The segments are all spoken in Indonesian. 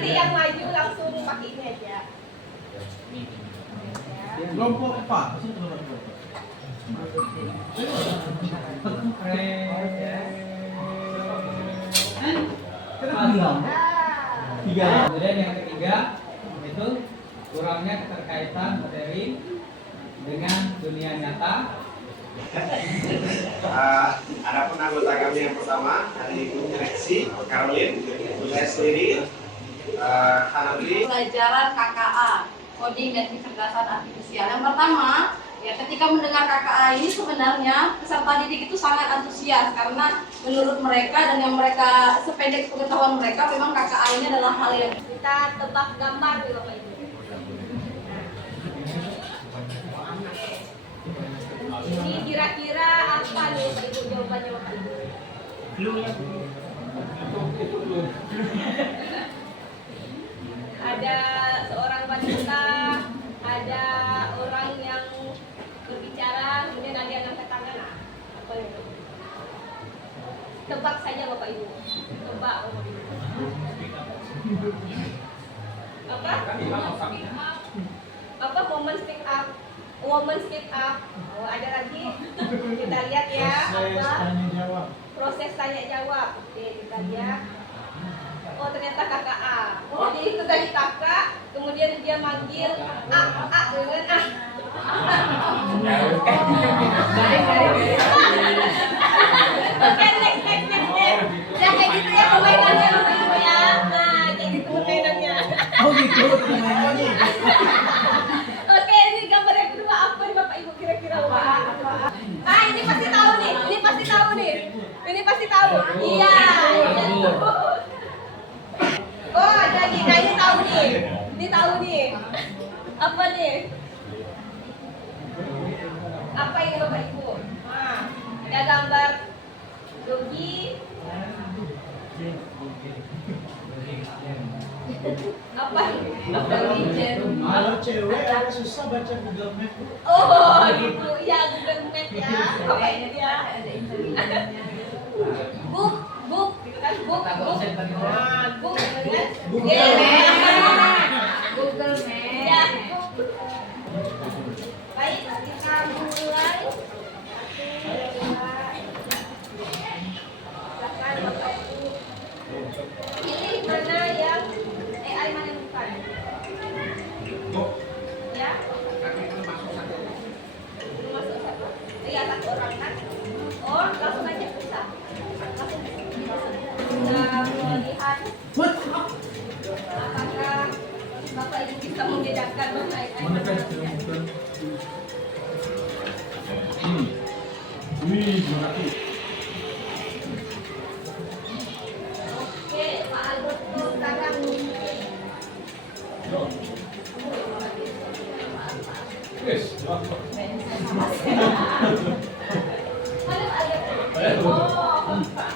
nanti yang maju langsung pakai ini aja. Kelompok apa? Tiga. Kemudian yang ketiga itu kurangnya keterkaitan materi dengan dunia nyata. Adapun anggota kami yang pertama hari ini Lexi, Caroline, saya sendiri, Hanafri. Pelajaran KKA, coding dan kecerdasan artifisial. Yang pertama, ya ketika mendengar KKA ini sebenarnya peserta didik itu sangat antusias karena menurut mereka dan yang mereka sependek pengetahuan mereka memang KKA ini adalah hal yang Kita tebak gambar nih Bapak Ibu. Ini kira-kira apa nih Bapak Ibu jawabannya Bapak Ibu? Ada seorang wanita, ada orang yang berbicara, kemudian ada yang angkat tangan. Nah, apa itu? Tebak saja Bapak Ibu. Tebak Bapak Ibu. Apa? Apa momen speak up? Woman speak up. Oh, ada lagi. Kita lihat ya. Apa? Proses tanya jawab. Oke, kita lihat. Oh, ternyata KKA. Oh, jadi itu tadi kakak, kemudian dia manggil dengan Oke, next. Ya kayak gitu ya permainannya Bapak Ibu ya. Nah, kayak gitu permainannya. Oh gitu. Oke, ini gambar yang kedua apa nih Bapak Ibu kira-kira apa? Ah, ini pasti tahu nih. Ini pasti tahu nih. Ini pasti tahu. Iya. Oh, ada lagi. Nah, ini tahu nih. Ini tahu nih. Apa nih? Apa ini Bapak Ibu? Nah, ada gambar Yogi. Apa? Kalau cewek agak susah baca Google Map. Oh, gitu. Iya, Google Map ya. Apa ini ya? Book, gitu kan? Book. Nah, book dengan Google Map. Google Map. Ya. Baik, kita mulai. Silakan Bapak Ibu. Pilih mana yang AI mana yang bukan. Ya. Belum masuk satu. Iya, satu orang kan. Oh, langsung aja bisa. Langsung. Kita melihat apakah Bapak Ibu bisa membedakan mana AI mana yang bukan. Oke, Pak Alberto sekarang. Halo Alberto. Oh, Pak.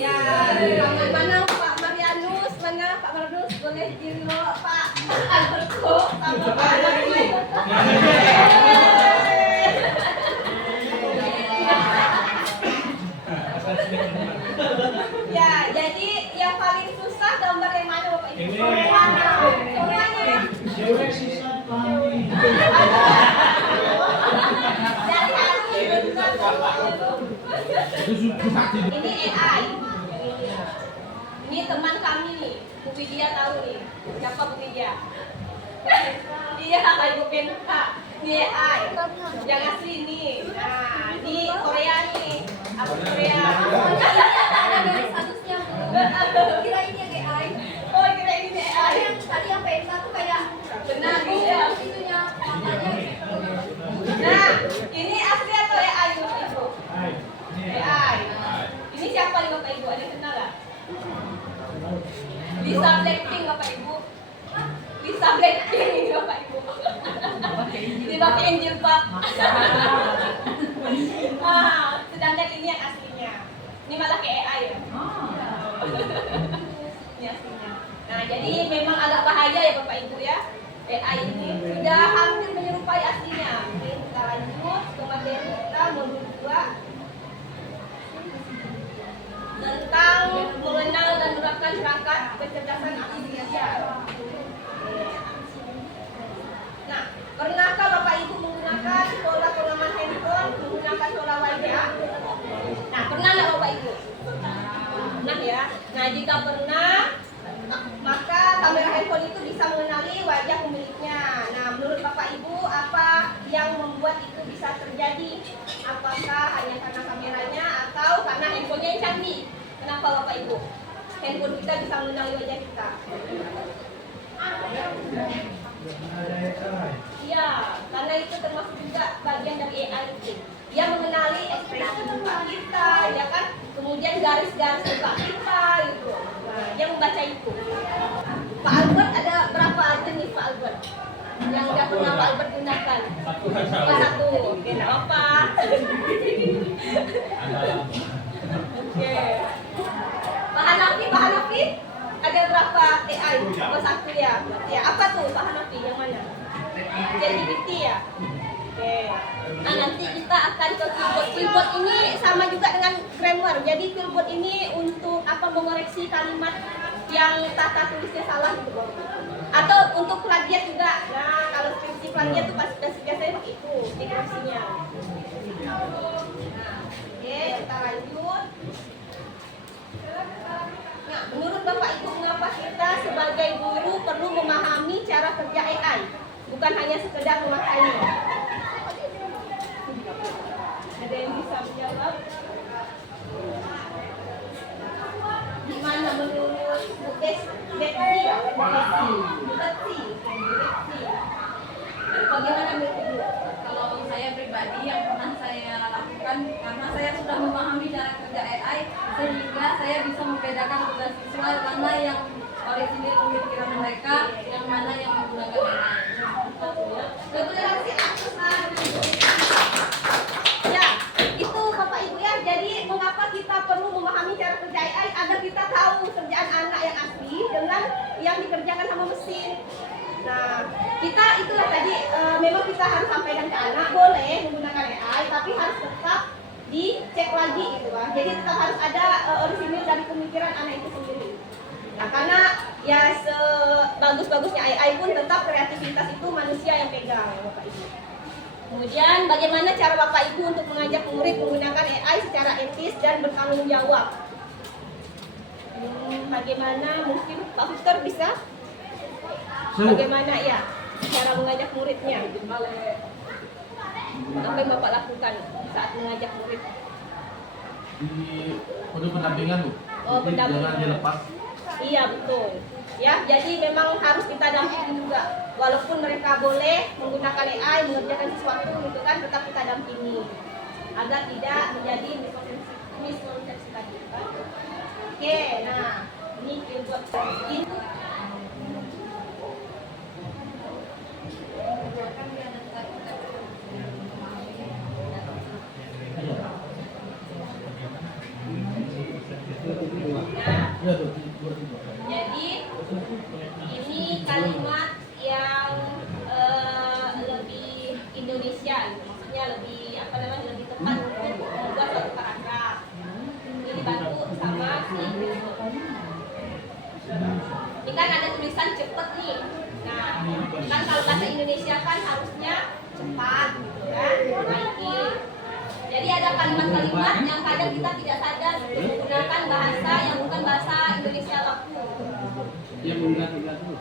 Ya, mana Pak Marianus, mana Pak Marianus, boleh dulu Pak Alberto sama Pak Marianus. Ya, jadi yang paling susah gambar yang mana Bapak Ibu? Semuanya ya. Cewek susah pahami. Dari hati benar Bapak Ibu. Ini AI. Ini teman kami nih, Bu Widya tahu nih. Siapa Bu Widya? Iya, Ibu Kenka. Ini AI. Yang asli nih. Nah, di Korea nih. Aku Korea. ada garis statusnya. Kira ini yang AI. Oh, kira ini AI. Tadi yang PSA tuh kayak Benar, iya. itunya maknanya. Nah, ini asli atau AI Bapak Ibu? AI. Ini siapa nih Bapak Ibu? Ada yang kenal nggak? Lisa Blackpink Bapak Ibu. Lisa Blackpink ini Bapak Ibu. Dipakein jilbab. Sedangkan ini yang aslinya. Ini malah kayak AI ya. Ini aslinya. Nah, Nah, jadi memang agak bahaya ya Bapak Ibu ya. AI ini sudah hampir menyerupai aslinya. Oke, kita lanjut ke materi kita modul 2 tentang mengenal dan menerapkan perangkat kecerdasan artifisial. Nah, pernahkah Bapak Ibu menggunakan pola pengaman handphone, menggunakan pola wajah? Nah, pernah nggak Bapak Ibu? Pernah ya. Nah, jika pernah, maka kamera handphone itu bisa mengenali wajah pemiliknya. Nah, menurut Bapak Ibu, apa yang membuat itu bisa terjadi? Apakah hanya karena kameranya atau karena handphonenya yang canggih? Kenapa Bapak Ibu? Handphone kita bisa mengenali wajah kita. Iya, karena itu termasuk juga bagian dari AI itu. Dia mengenali ekspresi muka kita, ya kan? Kemudian garis-garis muka kita gitu. Nah, dia membaca itu. Pak Albert ada berapa jenis Pak Albert? Yang udah pernah Pak Albert gunakan? Satu. Oke, enggak apa. Oke. Pak Hanafi, ada berapa AI? Satu ya. Ya, apa tuh Pak Hanafi? Yang mana? ChatGPT ya. Oke. Nah, nanti kita akan ke Quillbot. Quillbot ini sama juga dengan grammar. Jadi Quillbot ini untuk apa, mengoreksi kalimat yang tata tulisnya salah gitu. Atau untuk plagiat juga. Nah, kalau skripsi plagiat tuh biasanya pakai itu dikoreksinya. Nah, oke, kita lanjut. Nah, menurut Bapak Ibu, mengapa kita sebagai guru perlu memahami cara kerja AI? Bukan hanya sekedar memakainya. Ada yang bisa menjawab? Gimana menurut Bu Betsy ya? Betsy. Bagaimana menurut Ibu? Kalau saya pribadi yang pernah saya lakukan, karena saya sudah memahami cara kerja AI, sehingga saya bisa membedakan tugas siswa mana yang orisinil pemikiran mereka, yang mana yang menggunakan AI. Ya, itu Bapak Ibu ya. Jadi mengapa kita perlu memahami cara kerja AI agar kita tahu kerjaan anak yang asli dengan yang dikerjakan sama mesin. Nah, kita itulah tadi memang kita harus sampaikan ke anak boleh menggunakan AI, tapi harus tetap dicek lagi gitu kan. Jadi tetap harus ada orisinil dari pemikiran anak itu sendiri. Nah, karena ya sebagus-bagusnya AI pun tetap kreativitas itu manusia yang pegang ya Bapak Ibu. Kemudian bagaimana cara Bapak Ibu untuk mengajak murid menggunakan AI secara etis dan bertanggung jawab? Bagaimana mungkin Pak Huster bisa? Bagaimana ya cara mengajak muridnya? Apa yang Bapak lakukan saat mengajak murid? Di kode pendampingan Bu. Oh, pendampingan. Jangan dilepas. Iya betul. Ya, jadi memang harus kita dampingi juga. Walaupun mereka boleh menggunakan AI mengerjakan sesuatu gitu kan, tetap kita dampingi agar tidak menjadi miskonsepsi tadi kan. Oke, nah ini buat ini. Ya, Jadi ini kalimat yang lebih Indonesia, maksudnya lebih apa namanya, lebih tepat untuk membuat satu paragraf. Ini dibantu sama si ini kan ada tulisan cepet nih. Nah, kan kalau bahasa Indonesia kan harusnya cepat, gitu kan, baik. Jadi ada kalimat-kalimat yang kadang kita tidak sadar menggunakan bahasa yang bukan bahasa Indonesia baku. Dia menggunakan itu.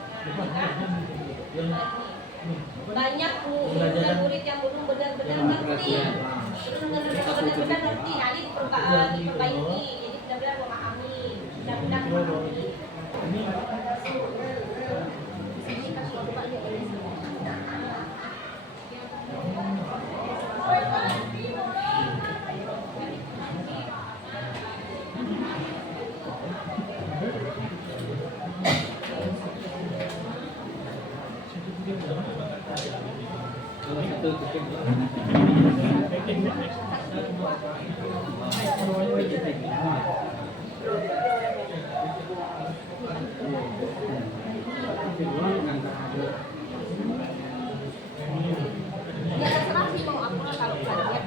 Banyak murid yang belum benar-benar ngerti. Benar-benar ngerti. Nah, ini diperbaiki. Jadi benar-benar memahami. Benar-benar memahami. Ya terserah sih mau aku kalau kalian.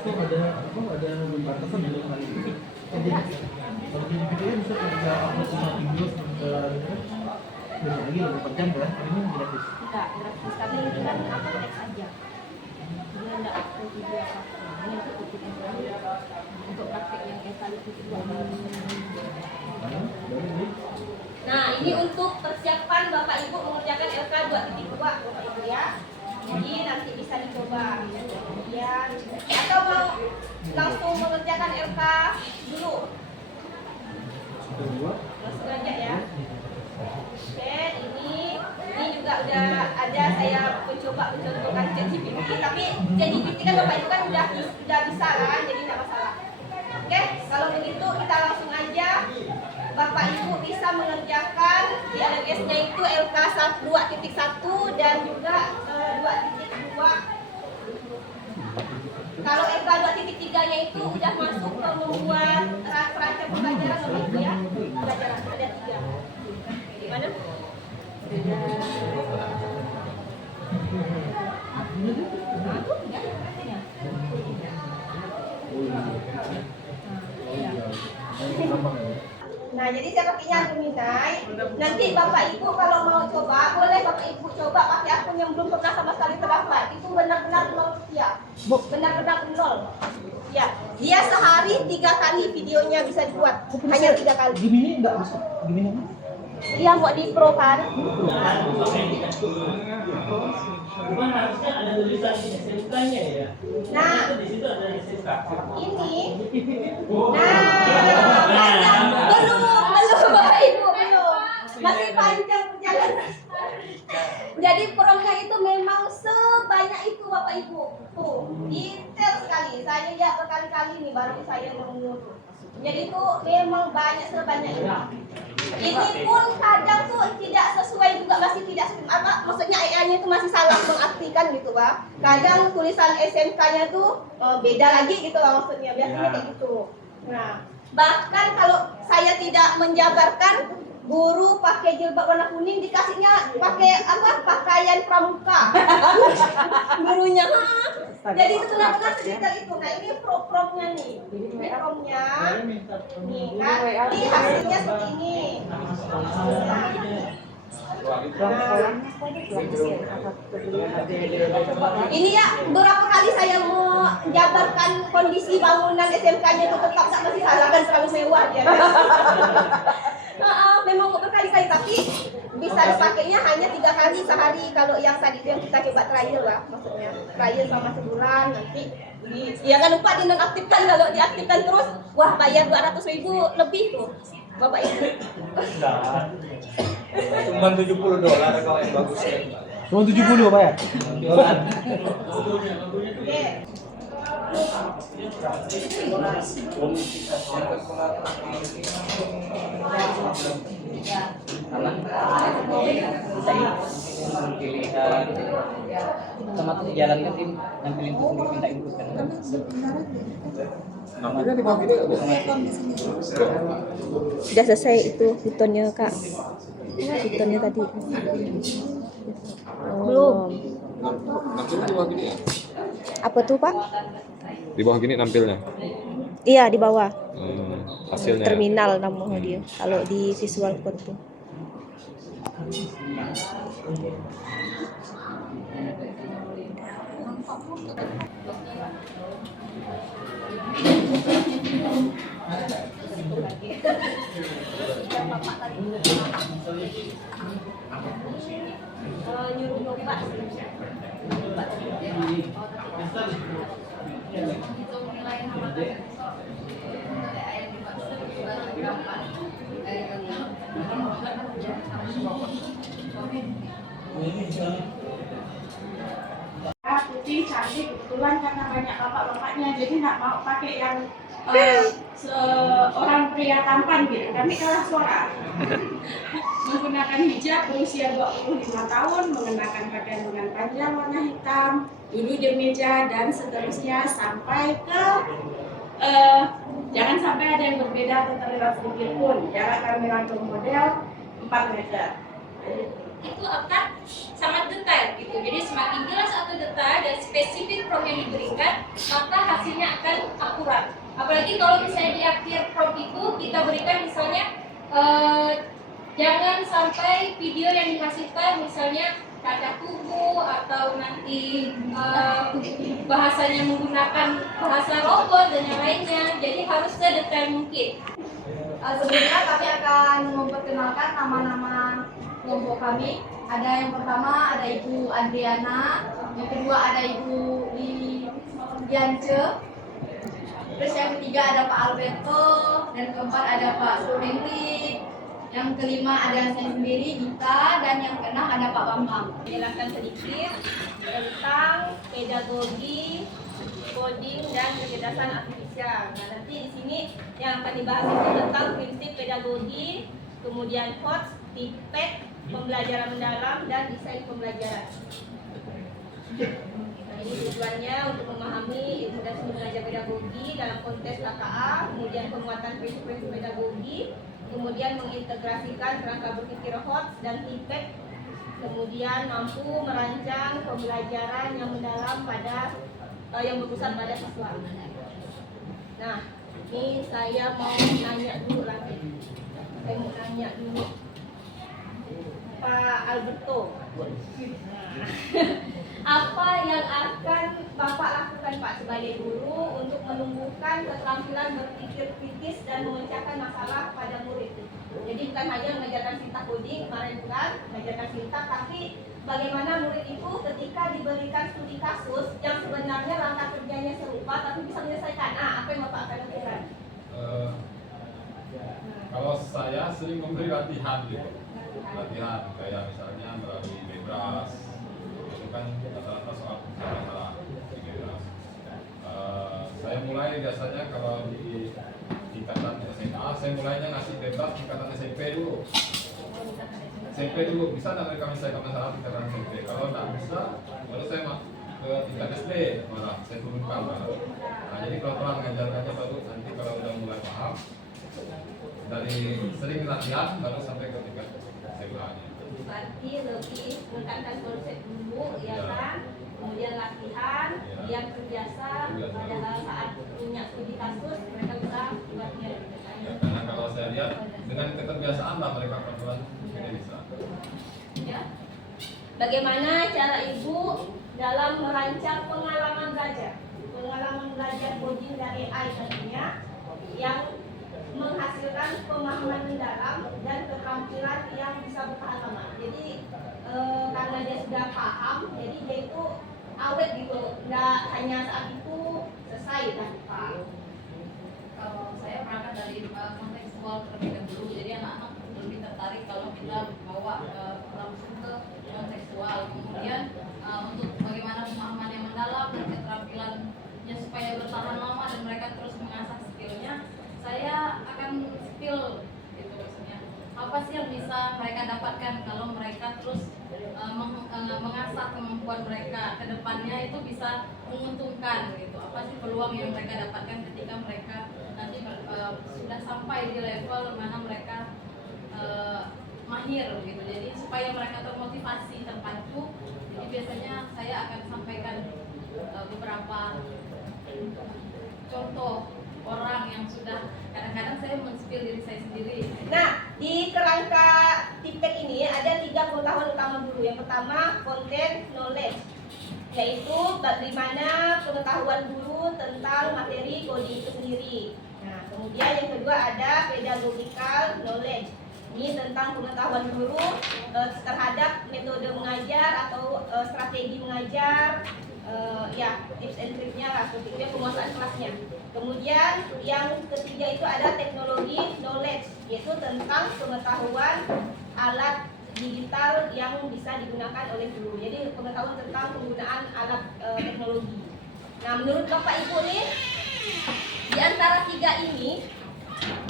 Aku ada batasan dalam hal ini. Jadi kalau di video bisa kerja upload sama video bisa lagi 24 jam kan? Ini gratis. Enggak, gratis karena ini kan aku teks aja. Dia enggak aku video apa. Ini untuk praktek yang eukaliptus itu. Nah, ini untuk persiapan Bapak Ibu mengerjakan LK 2.2 Bapak Ibu ya. Jadi nanti bisa dicoba. Kemudian atau mau langsung mengerjakan LK dulu. Langsung aja ya. Oke, ini juga udah ada saya mencoba mencontohkan ChatGPT, tapi ChatGPT kan Bapak Ibu kan udah bisa kan, jadi tidak masalah. Oke, kalau begitu kita langsung aja. Bapak Ibu bisa mengerjakan di LMS-nya itu LK 2.1 dan juga 2.2. Kalau LK 2.3-nya itu udah masuk ke membuat rancang pembelajaran Bapak Ibu ya. Pembelajaran ada 3. Gimana? Nah, jadi saya pakainya Gemini. Nanti Bapak Ibu kalau mau coba, boleh Bapak Ibu coba pakai akun yang belum pernah sama sekali terdaftar. Itu benar-benar nol ya. Benar-benar nol. Ya, dia sehari 3 kali videonya bisa dibuat. Hanya 3 kali. Gemini enggak masuk. Gemini apa? Iya, mau di pro kan? Cuma harusnya ada tulisan SMK-nya ya. Nah, Di situ ada SMK. ini. Belum Bapak Ibu, belum. Masih panjang perjalanan. Jadi promnya itu memang sebanyak itu Bapak Ibu. Tuh, detail sekali. Saya ya berkali-kali nih baru saya mengukur. Jadi itu memang banyak sebanyak itu. Ini pun kadang tuh tidak sesuai juga, masih tidak apa, maksudnya AI-nya itu masih salah mengartikan gitu Pak. Kadang tulisan SMK-nya tuh beda lagi gitu lah maksudnya, biasanya kayak gitu. Nah, bahkan kalau saya tidak menjabarkan guru pakai jilbab warna kuning dikasihnya pakai apa, pakaian pramuka. Gurunya. Jadi itu benar-benar sedetail itu. Nah, ini promnya nih. Ini promnya. Nih kan, ini hasilnya seperti ini. Ini ya beberapa kali saya mau jabarkan kondisi bangunan SMK-nya itu tetap tak masih salah kan, terlalu mewah dia. Memang berkali-kali, tapi bisa dipakainya hanya 3 kali sehari. Kalau yang tadi itu yang kita coba trial lah, maksudnya trial selama sebulan, nanti jangan lupa dinonaktifkan. Kalau diaktifkan terus, wah bayar 200.000 lebih tuh Bapak Ibu. Cuma $70 kalau yang bagus ya. Cuma 70 Pak ya? Dolar. Oke. Pilihan sama tuh jalan kan tim nampilin tuh minta input kan. Sudah selesai itu fiturnya Kak. Fiturnya tadi. Belum. Nampil di bawah gini ya? Apa tuh Pak? Di bawah gini nampilnya? Iya di bawah. Hasilnya. Terminal namanya dia. Kalau di visual code tuh. Nyuruh nyoba. Putih cantik kebetulan karena banyak bapak-bapaknya, jadi nggak mau pakai yang seorang pria tampan gitu, kami kalah suara. Menggunakan hijab berusia 25 tahun, mengenakan pakaian lengan panjang warna hitam, duduk di meja dan seterusnya sampai ke Jangan sampai ada yang berbeda atau terlewat sedikit pun. Jarak kami rangkum model 4 meter. Itu akan sangat detail gitu. Jadi semakin jelas atau detail dan spesifik prompt yang diberikan, maka hasilnya akan akurat. Apalagi kalau misalnya di akhir prompt itu kita berikan misalnya jangan sampai video yang dihasilkan misalnya cacat tubuh atau nanti bahasanya menggunakan bahasa robot dan yang lainnya. Jadi harus sedetail mungkin. Sebelumnya kami akan memperkenalkan nama-nama kelompok kami. Ada yang pertama ada Ibu Adriana, yang kedua ada Ibu Diance, terus yang ketiga ada Pak Alberto, dan keempat ada Pak Henry, yang kelima ada saya sendiri Gita, dan yang keenam ada Pak Bambang. Menjelaskan sedikit tentang pedagogi, coding dan kecerdasan artifisial. Nah, nanti di sini yang akan dibahas itu tentang prinsip pedagogi, kemudian coach, tipe, pembelajaran mendalam, dan desain pembelajaran. Nah, ini tujuannya untuk memahami ilmu dan seni belajar pedagogi dalam konteks KKA, kemudian penguatan prinsip-prinsip pedagogi, kemudian mengintegrasikan kerangka berpikir HOTS dan TIPEC, kemudian mampu merancang pembelajaran yang mendalam pada yang berpusat pada siswa. Nah, ini saya mau nanya dulu lagi. Saya mau nanya dulu Pak Alberto. Apa yang akan Bapak lakukan Pak sebagai guru untuk menumbuhkan keterampilan berpikir kritis dan memecahkan masalah pada murid? Jadi bukan hanya mengajarkan sintak coding, kemarin bukan mengajarkan sintak, tapi bagaimana murid itu ketika diberikan studi kasus yang sebenarnya langkah kerjanya serupa tapi bisa menyelesaikan. Apa yang Bapak akan lakukan? Kalau saya sering memberi latihan gitu, latihan kayak misalnya melalui Bebras, itu kan rata-rata soal masalah di Bebras. Saya mulai biasanya kalau di tingkatan SMA, saya mulainya ngasih Bebras tingkatan SMP dulu. SMP dulu, bisa nggak mereka menyelesaikan masalah tingkatan SMP? Kalau nggak bisa, baru saya ke tingkat SD, malah saya turunkan malah. Nah, jadi pelan-pelan mengajarkannya baru nanti kalau udah mulai paham, dari sering latihan baru sampai ke tingkat SMA-nya. Berarti lebih menekankan konsep dulu, ya kan? Kemudian latihan, kemudian kerjasam, padahal saat punya studi kasus mereka bisa buatnya. Ya, karena kalau saya lihat dengan keterbiasaan lah mereka pelan-pelan jadi bisa. Ya. Bagaimana cara Ibu dalam merancang pengalaman belajar coding dan AI tentunya yang menghasilkan pemahaman mendalam dan keterampilan yang bisa bertahan lama. Jadi karena dia sudah paham, jadi dia itu awet gitu, nggak hanya saat itu selesai kan Pak. Kalau saya berangkat dari kontekstual terlebih dahulu, jadi anak-anak lebih tertarik kalau kita bawa langsung ke kontekstual. Kemudian untuk bagaimana pemahaman yang mendalam dan keterampilannya supaya bertahan lama dan mereka terus mengasah skillnya, saya akan spill gitu maksudnya. Apa sih yang bisa mereka dapatkan kalau mereka terus mengasah kemampuan mereka ke depannya itu bisa menguntungkan gitu. Apa sih peluang yang mereka dapatkan ketika mereka nanti sudah sampai di level mana mereka mahir gitu. Jadi supaya mereka termotivasi, terpacu. Jadi biasanya saya akan sampaikan beberapa contoh orang yang sudah, kadang-kadang saya men-spill diri saya sendiri. Nah, di kerangka TIPEC ini ada 3 pengetahuan utama dulu. Yang pertama, content knowledge, yaitu bagaimana pengetahuan guru tentang materi coding itu sendiri. Nah, kemudian yang kedua ada pedagogical knowledge. Ini tentang pengetahuan guru terhadap metode mengajar atau strategi mengajar, ya tips and triknya lah, seperti penguasaan kelasnya. Kemudian yang ketiga itu ada teknologi knowledge, yaitu tentang pengetahuan alat digital yang bisa digunakan oleh guru. Jadi pengetahuan tentang penggunaan alat teknologi. Nah, menurut Bapak Ibu nih, di antara 3 ini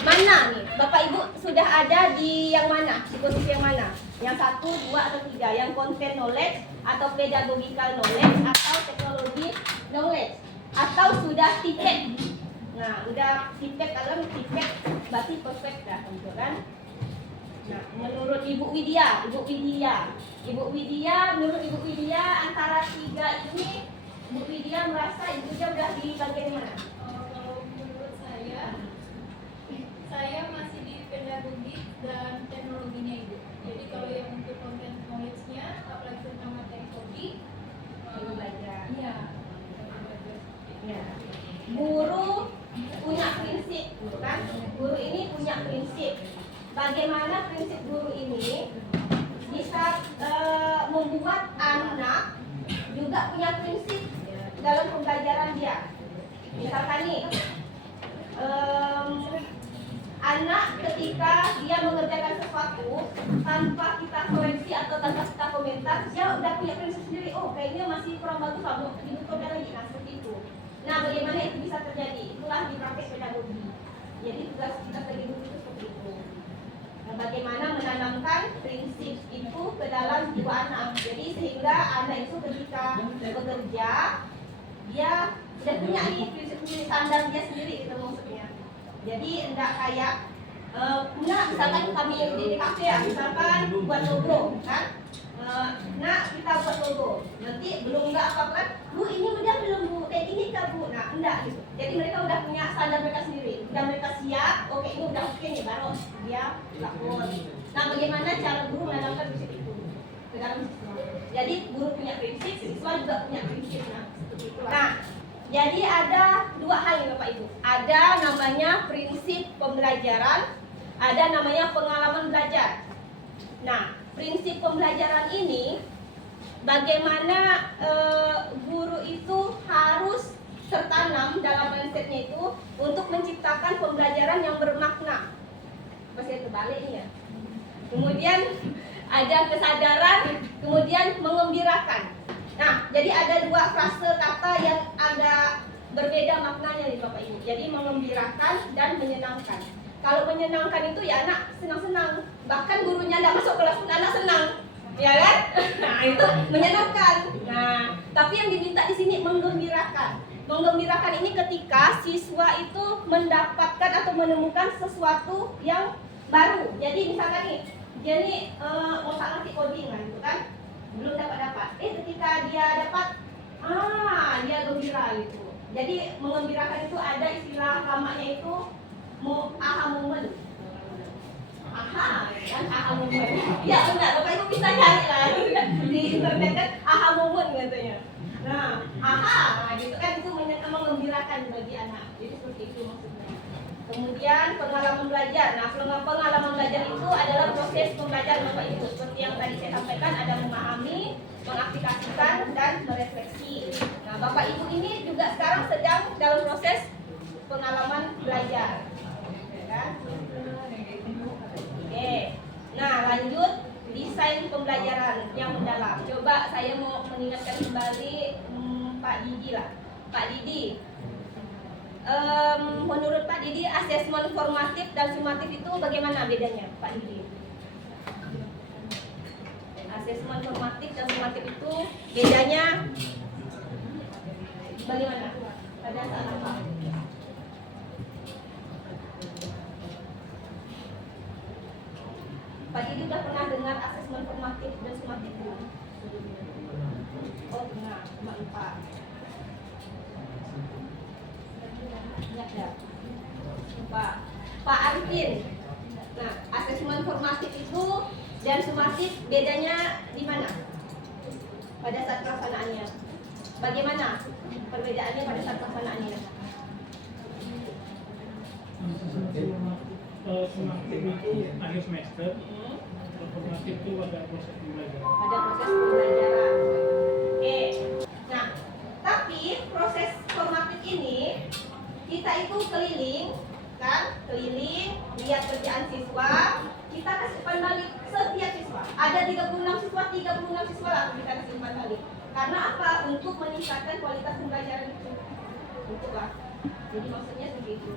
mana nih Bapak Ibu sudah ada di yang mana, di posisi yang mana? Yang 1, 2 atau 3? Yang content knowledge atau pedagogical knowledge atau teknologi knowledge atau sudah TIPEC? Nah, udah feedback kalian feedback berarti perfect dah tentu kan. Nah, menurut Ibu Widya, menurut Ibu Widya antara tiga ini, Ibu Widya merasa ibunya udah di bagian mana? Kalau menurut saya masih di pedagogik dan teknologinya Ibu. Jadi kalau yang untuk content knowledge-nya, apalagi tentang materi coding, Ibu belajar. iya. Ya. Guru punya prinsip, kan? Guru ini punya prinsip. Bagaimana prinsip guru ini bisa membuat anak juga punya prinsip dalam pembelajaran dia. Misalkan nih, anak ketika dia mengerjakan sesuatu tanpa kita koreksi atau tanpa kita komentar, dia udah punya prinsip sendiri. Oh, kayaknya masih kurang bagus, mau dibetulkan lagi. Nah, seperti itu. Nah, bagaimana itu bisa terjadi? Itulah di praktek pedagogi. Jadi tugas kita sebagai guru itu seperti itu. Nah, bagaimana menanamkan prinsip itu ke dalam jiwa anak. Jadi sehingga anak itu ketika bekerja, dia sudah punya nih prinsip standar dia sendiri gitu maksudnya. Jadi enggak kayak misalkan kami di kafe ya, misalkan buat logo kan. Nah, kita buat logo. Nanti belum enggak apa-apa kan, Bu ini udah belum Bu, kayak gini kah Bu? Nah, enggak gitu. Jadi mereka udah punya standar mereka sendiri. Udah mereka siap, oke ini udah oke nih baru dia lapor. Nah, bagaimana cara guru menanamkan prinsip itu ke dalam siswa? Jadi guru punya prinsip, siswa juga punya prinsip. Nah, seperti itulah. Nah, jadi ada dua hal nih Bapak Ibu. Ada namanya prinsip pembelajaran, ada namanya pengalaman belajar. Nah, prinsip pembelajaran ini bagaimana guru itu harus tertanam dalam mindsetnya itu untuk menciptakan pembelajaran yang bermakna. Pasti terbalik nih ya. Kemudian ada kesadaran, kemudian mengembirakan. Nah, jadi ada dua frase kata yang ada berbeda maknanya nih Bapak Ibu. Jadi mengembirakan dan menyenangkan. Kalau menyenangkan itu ya anak senang-senang. Bahkan gurunya tidak masuk kelas pun anak senang. Ya kan? Nah, itu menyenangkan. Nah, tapi yang diminta di sini menggembirakan. Menggembirakan ini ketika siswa itu mendapatkan atau menemukan sesuatu yang baru. Jadi misalkan nih, dia nih mau ngerti coding kan, gitu kan? Belum dapat. Ketika dia dapat, dia gembira gitu. Jadi mengembirakan itu ada istilah lamanya itu aha moment. Aha, kan aha moment. Ya benar, Bapak Ibu bisa cari lah di internet kan aha moment katanya. Nah, aha, gitu kan itu mengembirakan bagi anak. Jadi seperti itu maksudnya. Kemudian pengalaman belajar. Nah, pengalaman belajar itu adalah proses pembelajaran Bapak Ibu. Seperti yang tadi saya sampaikan, ada memahami, mengaplikasikan, dan merefleksi. Nah, Bapak Ibu ini juga sekarang sedang dalam proses pengalaman belajar. Ya kan? Oke. Nah, lanjut desain pembelajaran yang mendalam. Coba saya mau mengingatkan kembali Pak Didi lah. Pak Didi, menurut Pak Didi asesmen formatif dan sumatif itu bagaimana bedanya Pak Didi? Asesmen formatif dan sumatif itu bedanya bagaimana? Pada saat apa? Pak Didi udah pernah dengar asesmen formatif dan sumatif belum? Oh pernah, cuma lupa. Ya. Pak Arifin. Nah, asesmen formatif itu dan sumatif bedanya di mana? Pada saat pelaksanaannya. Bagaimana perbedaannya pada saat pelaksanaannya? Sumatif itu akhir semester, formatif itu pada proses pembelajaran. Pada proses pembelajaran. Oke. Nah, tapi proses formatif ini kita itu keliling, kan? Keliling, lihat kerjaan siswa, kita kasih umpan balik setiap siswa. Ada 36 siswa lah kita kasih umpan balik. Karena apa? Untuk meningkatkan kualitas pembelajaran itu. Untuk lah. Jadi maksudnya seperti itu.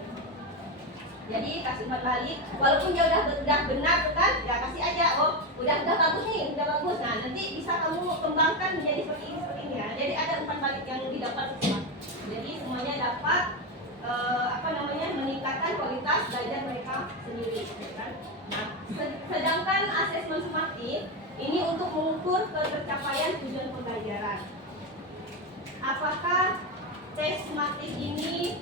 Jadi kasih umpan balik, walaupun dia udah benar kan, ya kasih aja. Oh, udah bagus nih, udah bagus. Nah, nanti bisa kamu kembangkan menjadi seperti ini ya. Jadi ada umpan balik yang didapat semua. Jadi semuanya dapat meningkatkan kualitas belajar mereka sendiri, kan? Nah, sedangkan asesmen sumatif ini untuk mengukur tercapaian tujuan pembelajaran. Apakah tes sumatif ini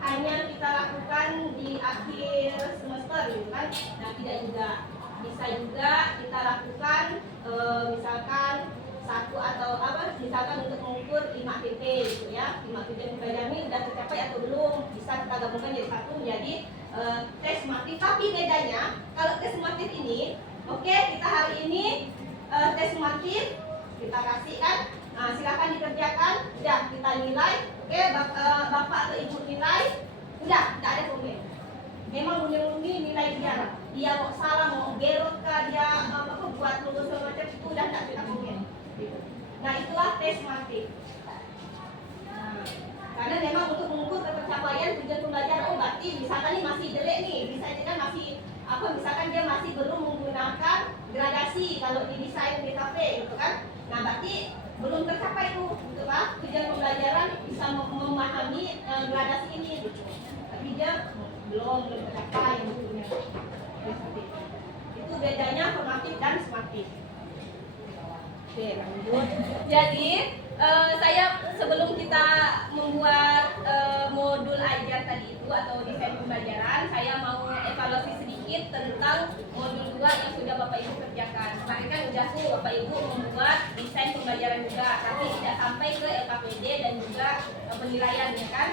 hanya kita lakukan di akhir semester, gitu kan? Nah, tidak juga. Bisa juga kita lakukan misalkan misalkan untuk mengukur 5 TP gitu ya, 5 tujuan pembelajaran ini sudah tercapai atau belum, bisa kita gabungkan jadi satu menjadi tes sumatif. Tapi bedanya kalau tes sumatif ini, oke, kita hari ini tes sumatif kita kasih kan, nah, silakan dikerjakan, udah kita nilai, oke, bapak atau ibu nilai, udah tidak ada problem. Memang murni nilai dia mau salah, mau berot kah, dia buat lulus semacam itu udah tidak kita komen. Nah, itulah tes sumatif. Nah, karena memang untuk mengukur pencapaian tujuan pembelajaran, oh berarti misalkan ini masih jelek nih, bisa kan masih misalkan dia masih belum menggunakan gradasi kalau di desain DKP gitu kan. Nah, berarti belum tercapai tuh gitu Pak, tujuan pembelajaran bisa memahami gradasi ini gitu. Tapi dia belum tercapai tentunya. Itu bedanya formatif dan sumatif. Oke, lanjut. Jadi saya sebelum kita membuat modul ajar tadi itu atau desain pembelajaran, saya mau evaluasi sedikit tentang modul 2 yang sudah Bapak Ibu kerjakan. Kemarin kan udah tuh Bapak Ibu membuat desain pembelajaran juga, tapi tidak sampai ke LKPD dan juga penilaian, ya kan?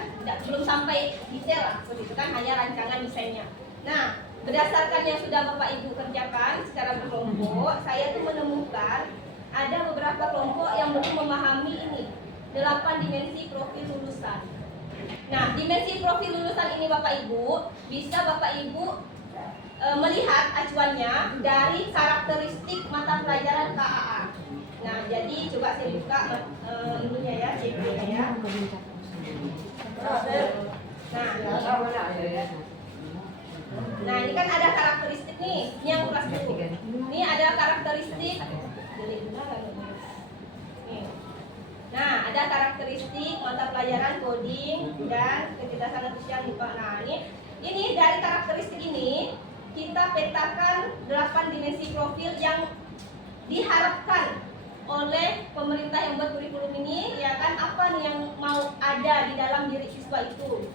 Belum sampai detail lah, seperti itu kan, hanya rancangan desainnya. Nah, berdasarkan yang sudah Bapak Ibu kerjakan secara berkelompok, saya tuh menemukan ada beberapa kelompok yang belum memahami ini 8 dimensi profil lulusan. Nah, dimensi profil lulusan ini Bapak Ibu bisa Bapak Ibu melihat acuannya dari karakteristik mata pelajaran KAA. Nah, jadi coba saya buka ininya ya, CP-nya ya. Nah, ini kan ada karakteristik nih, ini yang kelas 10. Ini ada karakteristik. Nah, ada karakteristik mata pelajaran coding dan kecerdasan artifisial. Nah, ini dari karakteristik ini kita petakan 8 dimensi profil yang diharapkan oleh pemerintah yang buat kurikulum ini, ya kan, apa nih yang mau ada di dalam diri siswa itu.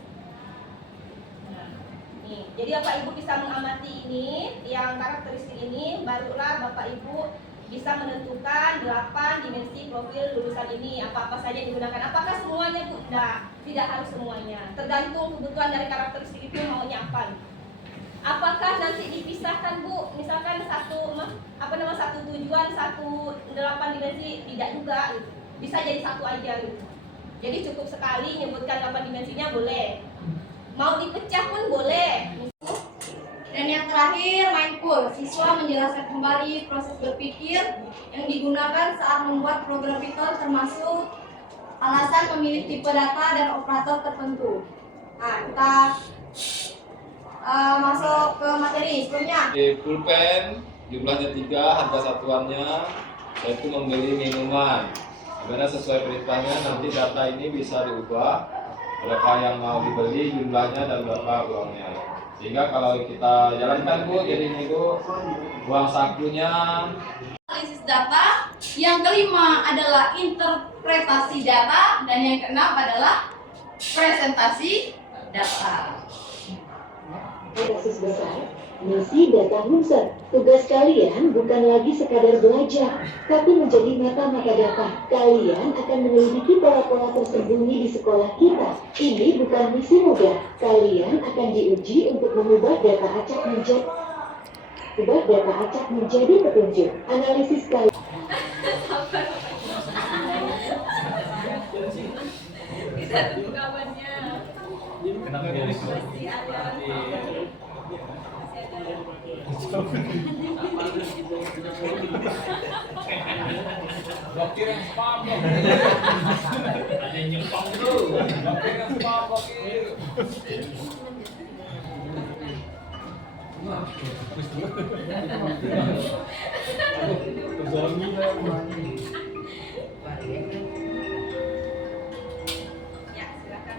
Nih, jadi Bapak Ibu bisa mengamati ini, yang karakteristik ini, barulah Bapak Ibu bisa menentukan 8 dimensi profil lulusan ini, apa-apa saja yang digunakan. Apakah semuanya Bu? Nah, tidak harus semuanya. Tergantung kebutuhan dari karakteristik itu maunya apa. Apakah nanti dipisahkan Bu? Misalkan satu tujuan, 8 dimensi, tidak juga gitu. Bisa jadi satu aja gitu. Jadi cukup sekali nyebutkan 8 dimensinya boleh. Mau dipecah pun boleh. Dan yang terakhir, mindful. Siswa menjelaskan kembali proses berpikir yang digunakan saat membuat program Python, termasuk alasan memilih tipe data dan operator tertentu. Nah, kita masuk ke materi sebelumnya. Pulpen jumlahnya 3, harga satuannya yaitu membeli minuman. Dimana sesuai perintahnya nanti data ini bisa diubah berapa yang mau dibeli, jumlahnya dan berapa uangnya. Sehingga kalau kita jalankan Bu, jadi ini Bu, uang sakunya. Analisis data. Yang kelima adalah interpretasi data, dan yang keenam adalah presentasi data. Kasus besar, misi data user. Tugas kalian bukan lagi sekadar belajar, tapi menjadi mata-mata data. Kalian akan menyelidiki pola-pola tersembunyi di sekolah kita. Ini bukan misi mudah. Kalian akan diuji untuk mengubah data acak menjadi petunjuk. Analisis kalian. Kita tunggu kawannya. Kenapa masih ada. Blokir yang spam, ada yang nyempang tuh. Blokir yang spam, blokir. Ya, silakan.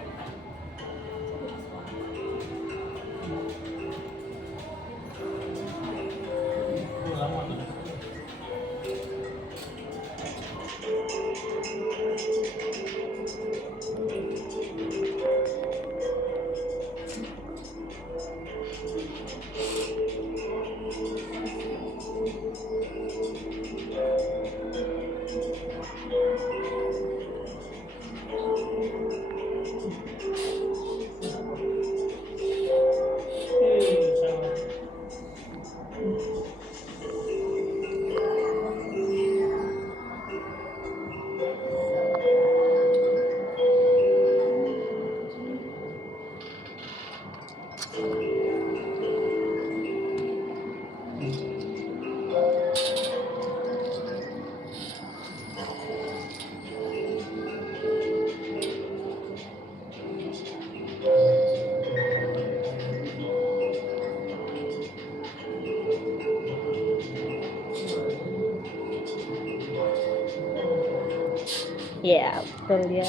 Ya, betul dia.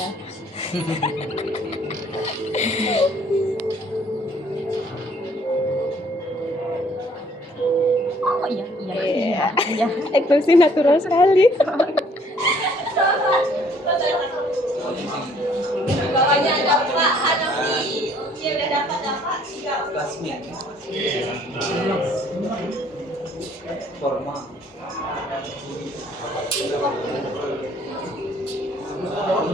Oh iya, iya. Ekspresi natural sekali. Bawahnya ada Pak Hanafi. Dia udah dapat tiga. Forma. Ada tadi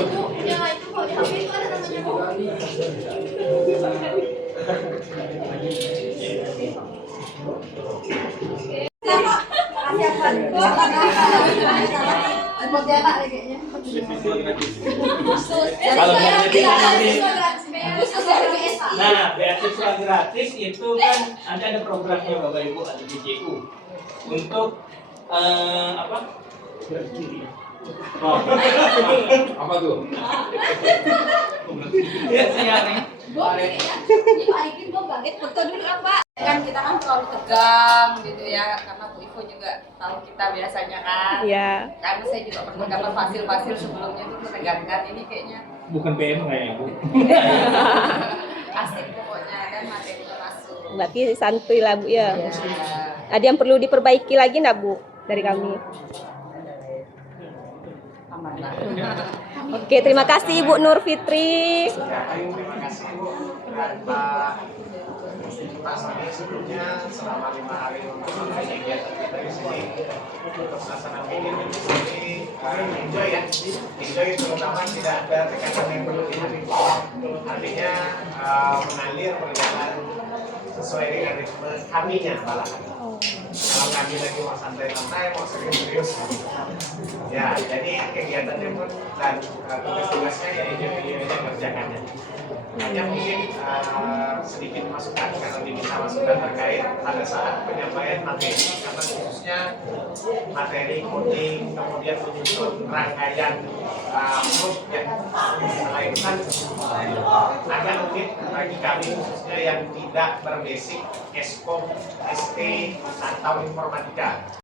tuh yang itu kok di HP itu ada namanya kok. Nah, beasiswa gratis itu kan ada programnya Bapak Ibu, ada BJU untuk apa? Oh. Apa tuh? Ya, saya nih. Kan kita kan selalu tegang gitu ya, karena Bu Ivo juga tahu kita biasanya kan. Iya. Karena saya juga pernah dapat fasil-fasil sebelumnya itu menegangkan, ini kayaknya Bukan PM kayaknya, Bu. asik pokoknya dan materinya masuk. Berarti santuy lah Bu ya. Ya. Ada yang perlu diperbaiki lagi nggak Bu dari kami? Aman lah. Oke, terima kasih Bu Nur Fitri. Terima kasih Bu dan Pak Sony sebelumnya selama 5 hari untuk kegiatan kita di sini untuk suasana meeting di sini enjoy ya, enjoy terutama tidak ada tekanan yang perlu dihadapi. Artinya mengalir berjalan sesuai dengan ritme kaminya malahan. Kalau kami lagi mau santai-santai, mau serius-serius. Ya, jadi kegiatannya pun dan tugas-tugasnya ya enjoy kerjakannya. Hanya mungkin sedikit masukan karena diminta masukan terkait pada saat penyampaian materi, karena khususnya materi coding kemudian menyusun rangkaian proof yang melahirkan agak mungkin bagi kami khususnya yang tidak berbasic Eskom, ST atau informatika.